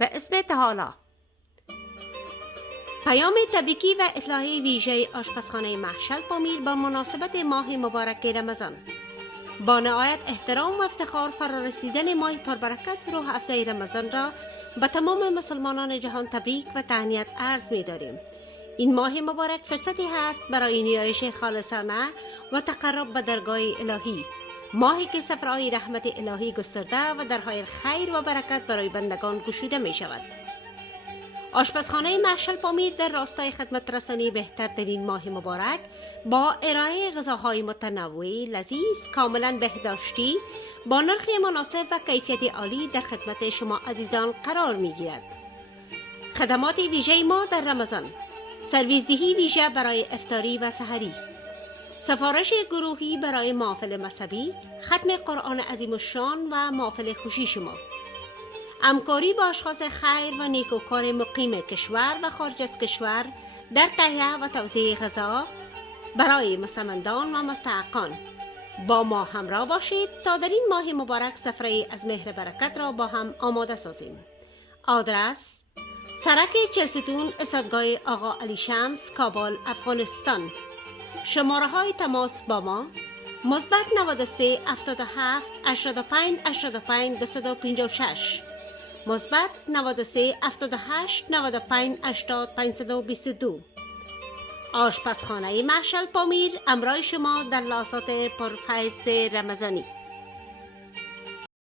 به اسم تعالی. پیام تبریکی و اطلاعیه ویژه آشپزخانه محشل پامیر با مناسبت ماه مبارک رمضان. با نهایت احترام و افتخار فرارسیدن ماه پربرکت روح افزای رمضان را به تمام مسلمانان جهان تبریک و تهنیت عرض می داریم. این ماه مبارک فرصتی هست برای نیایش خالصانه و تقرب به درگاه الهی، ماهی که صفرای رحمت الهی گسترده و درهای خیر و برکت برای بندگان گشوده می شود. آشپزخانه محشل پامیر در راستای خدمت رسانی بهتر در این ماه مبارک با ارائه غذاهای متنوع، لذیذ، کاملا بهداشتی، با نرخ مناسب و کیفیت عالی در خدمت شما عزیزان قرار می گیرد. خدمات ویژه ما در رمضان: سرویسدهی ویژه برای افطاری و سحری، سفارش گروهی برای محافل مذهبی، ختم قرآن عظیم الشان و محافل خوشی شما، همکاری با اشخاص خیر و نیکوکار مقیم کشور و خارج از کشور در تهیه و توزیع غذا برای مستمندان و مستحقان. با ما همراه باشید تا در این ماه مبارک سفره از مهر برکت را با هم آماده سازیم. آدرس: سرک چلستون، استادگاه آقا علی شمس، کابل، افغانستان. شماره های تماس با ما: مثبت 93 77 85 85 256، مثبت 93 78 95 80 522. آشپزخانه محشل پامیر همراه شما در لحظات پرفیض رمضانی.